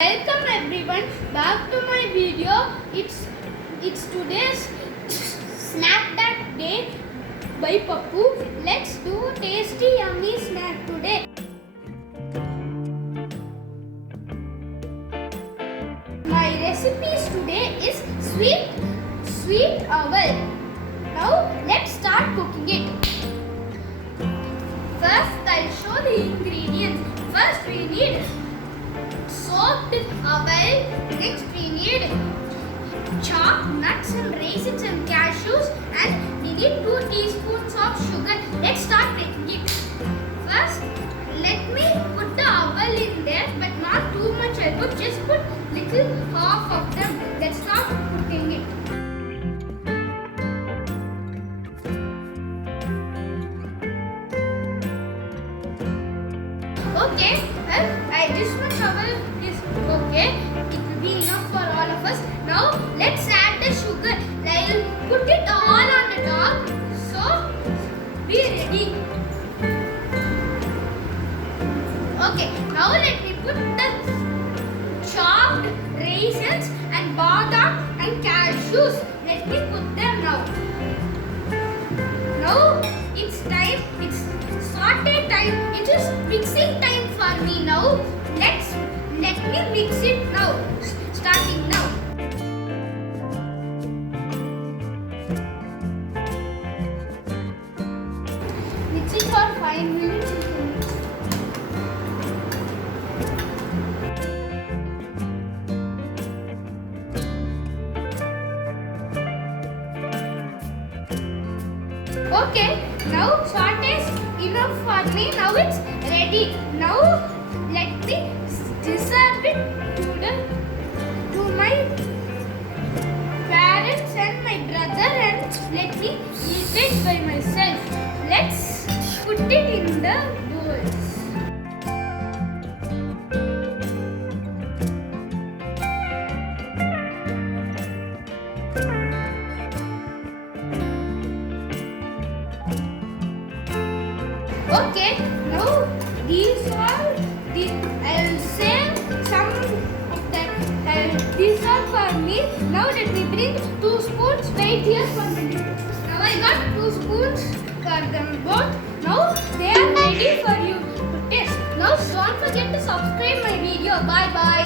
Welcome everyone back to my video. It's today's snack that day by Pappu. Let's do tasty yummy snack today. My recipes today is sweet owl. Now let's start cooking it. First I'll show the ingredients. First we need soaked owl. Next we need chopped nuts and raisins and cashews, and we need 2 teaspoons of sugar. Let's start making it. First, let me put the owl in there, but not too much. I'll just put little half of them. Let's start cooking it. Okay, well, this much owl is okay. It will be enough for all of us. Now let's add the sugar. I'll put it all on the top. So be ready. Okay, now let me put the chopped raisins and badam and cashews. Let me put them now. Now it's time. It's saute time. It is mixing time for me now. Let me mix it now. Starting now. Mix it for 5 minutes. Okay, now saute is enough for me. Now it's ready. Now let me serve it to my parents and my brother, and let me eat it by myself. Let's put it in the bowls. Okay, now I'll save some of that. These are for me. Now let me bring 2 spoons. Wait here for a minute. Now I got 2 spoons for them both. Now they are ready for you to taste. Now don't forget to subscribe my video. Bye bye.